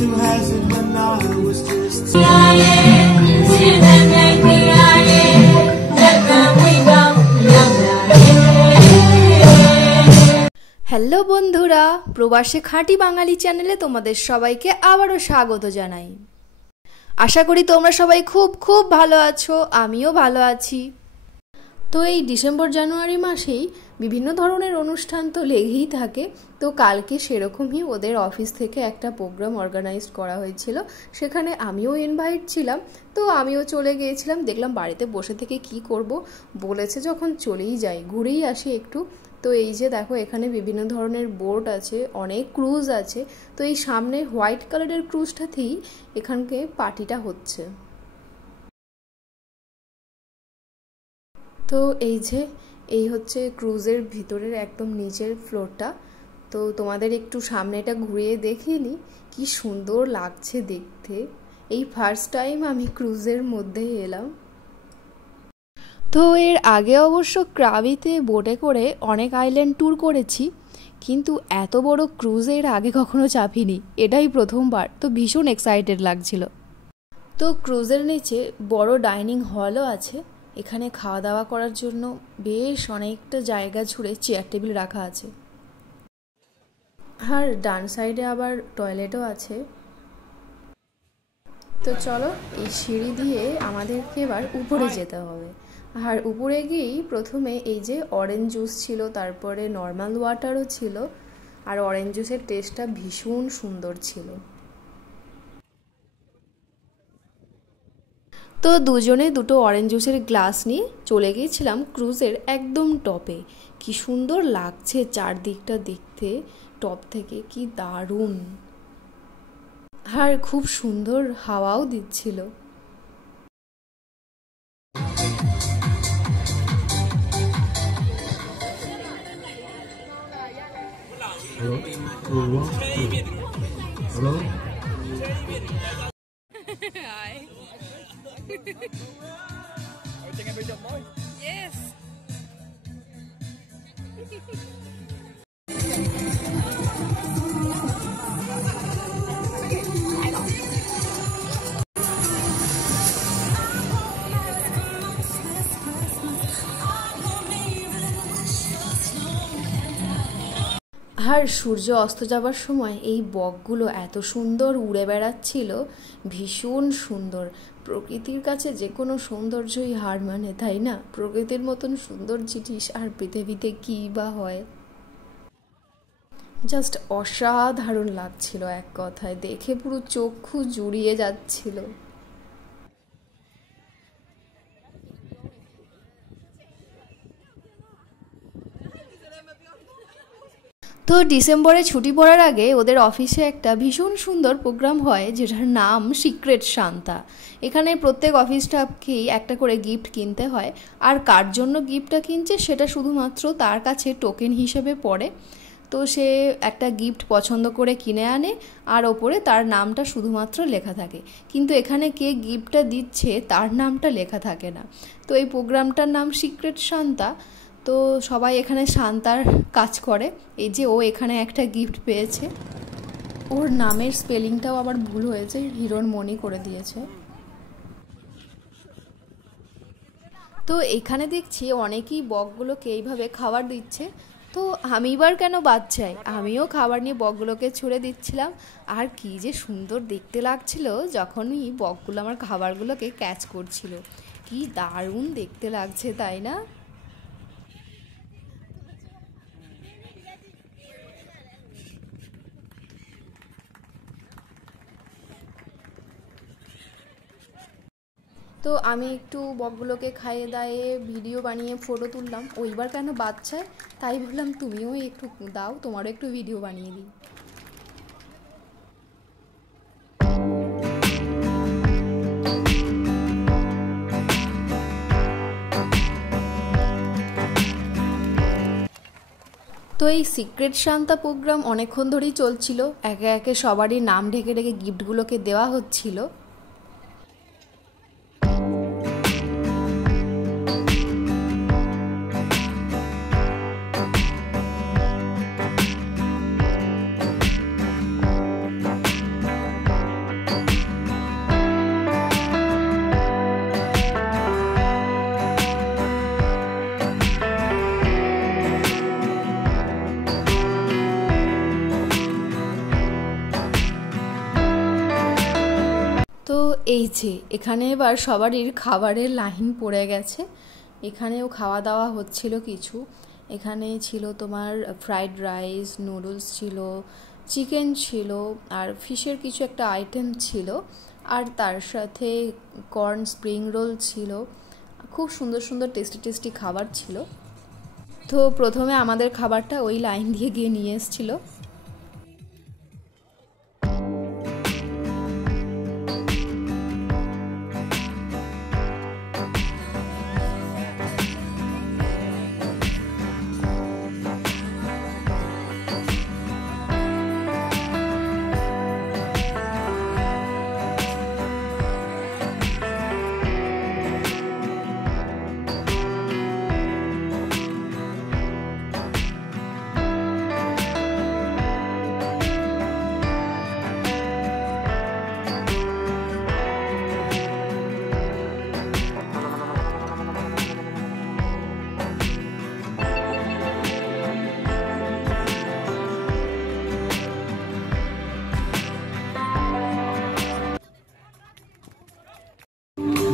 to hazard when I was just hello বন্ধুরা, প্রবাসে খাঁটি বাঙালি চ্যানেলে তোমাদের সবাইকে আবারও স্বাগত জানাই। আশা করি তোমরা সবাই খুব খুব ভালো আছো, আমিও ভালো আছি। তো এই ডিসেম্বর জানুয়ারি মাসেই বিভিন্ন ধরনের অনুষ্ঠান তো লেগেই থাকে। তো কালকে সেরকমই ওদের অফিস থেকে একটা প্রোগ্রাম অর্গানাইজ করা হয়েছিল, সেখানে আমিও ইনভাইট ছিলাম। তো আমিও চলে গিয়েছিলাম। দেখলাম বাড়িতে বসে থেকে কি করব, বলেছে যখন চলেই যাই, ঘুরেই আসি একটু। তো এই যে দেখো, এখানে বিভিন্ন ধরনের বোট আছে, অনেক ক্রুজ আছে। তো এই সামনে হোয়াইট কালারের ক্রুজটাতেই এখানকে পার্টিটা হচ্ছে। তো এই হচ্ছে ক্রুজের ভিতরের একদম নিচের ফ্লোরটা। তো তোমাদের একটু সামনেটা ঘুরিয়ে দেখিয়ে নিই, কি সুন্দর লাগছে দেখতে। এই ফার্স্ট টাইম আমি ক্রুজের মধ্যে এলাম। তো এর আগে অবশ্য ক্রাবিতে বোটে করে অনেক আইল্যান্ড ট্যুর করেছি, কিন্তু এত বড় ক্রুজে এর আগে কখনো চাপিনি, এটাই প্রথমবার। তো ভীষণ এক্সাইটেড লাগছিল। তো ক্রুজের নিচে বড় ডাইনিং হলও আছে, এখানে খাওয়া দাওয়া করার জন্য বেশ অনেকটা জায়গা জুড়ে চেয়ার টেবিল রাখা আছে। আর ডান সাইডে আবার টয়লেটও আছে। তো চলো, এই সিঁড়ি দিয়ে আমাদেরকে এবার উপরে যেতে হবে। আর উপরে গিয়েই প্রথমে এই যে অরেঞ্জ জুস ছিল, তারপরে নর্মাল ওয়াটারও ছিল। আর অরেঞ্জ জুসের টেস্টটা ভীষণ সুন্দর ছিল। তো দুজনে দুটো অরেঞ্জ জুসের গ্লাস নিয়ে চলে গিয়েছিলাম ক্রুজের একদম টপে। কি সুন্দর লাগছে চারদিকটা দেখতে, টপ থেকে কি দারুণ। আর খুব সুন্দর হাওয়াও দিচ্ছিল। Yes. আর সূর্য অস্ত যাবার সময় এই বকগুলো এত সুন্দর উড়ে বেড়াচ্ছিল, ভীষণ সুন্দর। প্রকৃতির কাছে যে কোনো সৌন্দর্যই হার মানে, তাই না? প্রকৃতির মতন সুন্দর জিনিস আর পৃথিবীতে কী বা হয়। জাস্ট অসাধারণ লাগছিল, এক কথায় দেখে পুরো চক্ষু জুড়িয়ে যাচ্ছিল। তো ডিসেম্বরে ছুটি পড়ার আগে ওদের অফিসে একটা ভীষণ সুন্দর প্রোগ্রাম হয়, যেটার নাম সিক্রেট সান্তা। এখানে প্রত্যেক অফিস স্টাফকেই একটা করে গিফট কিনতে হয়। আর কার জন্য গিফটটা কিনছে সেটা শুধুমাত্র তার কাছে টোকেন হিসেবে পড়ে। তো সে একটা গিফট পছন্দ করে কিনে আনে, আর ওপরে তার নামটা শুধুমাত্র লেখা থাকে। কিন্তু এখানে কে গিফটটা দিচ্ছে তার নামটা লেখা থাকে না। তো এই প্রোগ্রামটার নাম সিক্রেট সান্তা। তো সবাই এখানে সান্তার কাজ করে। এই যে ও এখানে একটা গিফট পেয়েছে, ওর নামের স্পেলিংটাও আবার ভুল হয়েছে, হিরণমণি করে দিয়েছে। তো এখানে দেখছি অনেকেই বকগুলোকে এইভাবে খাবার দিচ্ছে। তো আমি এবার কেন বাদ চাই, আমিও খাবার নিয়ে বকগুলোকে ছুঁড়ে দিচ্ছিলাম। আর কি যে সুন্দর দেখতে লাগছিল যখনই বকগুলো আমার খাবারগুলোকে ক্যাচ করছিল। কি দারুণ দেখতে লাগছে, তাই না? তো আমি একটু বকগুলোকে খাইয়ে দাইয়ে ভিডিও বানিয়ে ফটো তুললাম। ওইবার কেন বাচ্চায়, তাই বললাম তুমিও একটু দাও, তোমারও একটু ভিডিও বানিয়ে দিই। তো এই সিক্রেট সান্তা প্রোগ্রাম অনেকক্ষণ ধরেই চলছিল। একে একে সবারই নাম ঢেকে ঢেকে গিফটগুলোকে দেওয়া হচ্ছিল। এই যে এখানে এবার সবারই খাবারের লাইন পড়ে গেছে। এখানেও খাওয়া দাওয়া হচ্ছিল কিছু। এখানে ছিল তোমার ফ্রাইড রাইস, নুডলস ছিল, চিকেন ছিল, আর ফিশের কিছু একটা আইটেম ছিল, আর তার সাথে কর্ন স্প্রিং রোল ছিল। খুব সুন্দর সুন্দর টেস্টি টেস্টি খাবার ছিল। তো প্রথমে আমাদের খাবারটা ওই লাইন দিয়ে গিয়ে নিয়ে এসেছিলো।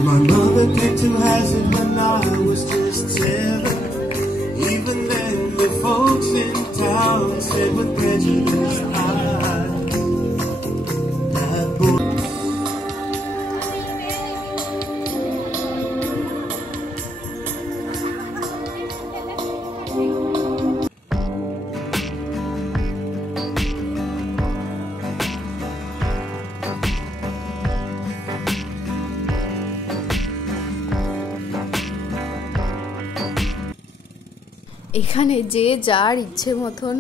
My mother came to Hazard when I was just 7. Even then, the folks in town said with prejudice, that boy. এখানে যে যার ইচ্ছে মতন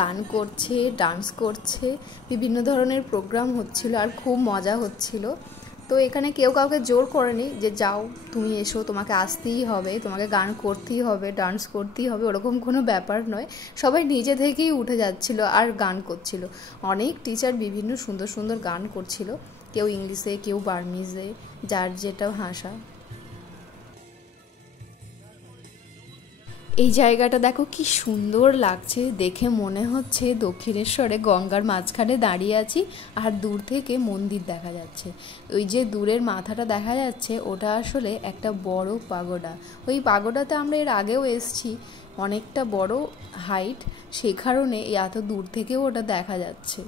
গান করছে, ডান্স করছে, বিভিন্ন ধরনের প্রোগ্রাম হচ্ছিল আর খুব মজা হচ্ছিল। তো এখানে কেউ কাউকে জোর করেনি যে যাও তুমি এসো, তোমাকে আসতেই হবে, তোমাকে গান করতেই হবে, ডান্স করতেই হবে, ওরকম কোনো ব্যাপার নয়। সবাই নিজে থেকেই উঠে যাচ্ছিল আর গান করছিল। অনেক টিচার বিভিন্ন সুন্দর সুন্দর গান করছিল, কেউ ইংলিশে, কেউ বার্মিজে, যার যেটা ভাষা। এই জায়গাটা দেখো কি সুন্দর লাগছে, দেখে মনে হচ্ছে দক্ষিণেশ্বরে গঙ্গার মাঝখানে দাঁড়িয়ে আছি আর দূর থেকে মন্দির দেখা যাচ্ছে। ওই যে দূরের মাথাটা দেখা যাচ্ছে ওটা আসলে একটা বড় পাগোডা। ওই পাগোডাতে আমরা এর আগেও এসেছি, অনেকটা বড় হাইট, সে কারণে এত দূর থেকেও ওটা দেখা যাচ্ছে।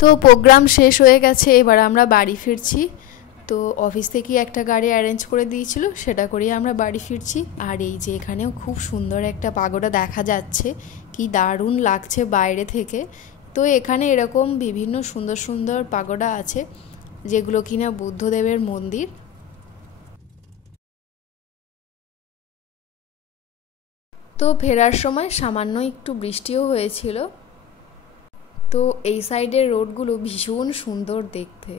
তো প্রোগ্রাম শেষ হয়ে গেছে, এবার আমরা বাড়ি ফিরছি। তো অফিস থেকে একটা গাড়ি অ্যারেঞ্জ করে দিয়েছিল, সেটা করেই আমরা বাড়ি ফিরছি। আর এই যে এখানেও খুব সুন্দর একটা পাগোডা দেখা যাচ্ছে, কি দারুণ লাগছে বাইরে থেকে। তো এখানে এরকম বিভিন্ন সুন্দর সুন্দর পাগোডা আছে, যেগুলো কিনা বুদ্ধদেবের মন্দির। তো ফেরার সময় সামান্য একটু বৃষ্টিও হয়েছিল। তো এই সাইডের রোডগুলো ভীষণ সুন্দর দেখতে।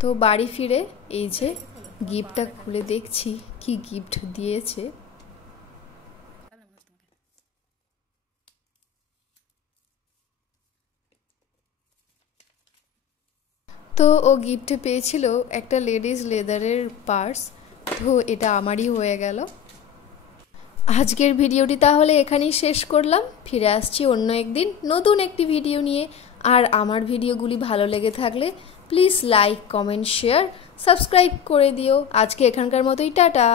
তো বাড়ি ফিরে এই যে গিফটটা খুলে দেখছি কি গিফট দিয়েছে। তো ও গিফটে পেয়েছিল একটা লেডিস লেদারের পার্স, তো এটা আমারই হয়ে গেল। আজকের ভিডিওটি তাহলে এখানেই শেষ করলাম। ফিরে আসছি অন্য একদিন নতুন একটি ভিডিও নিয়ে। আর আমার ভিডিওগুলি ভালো লেগে থাকলে please like, comment, share, subscribe করে দিও। আজকে এখানকার মতোই টাটা।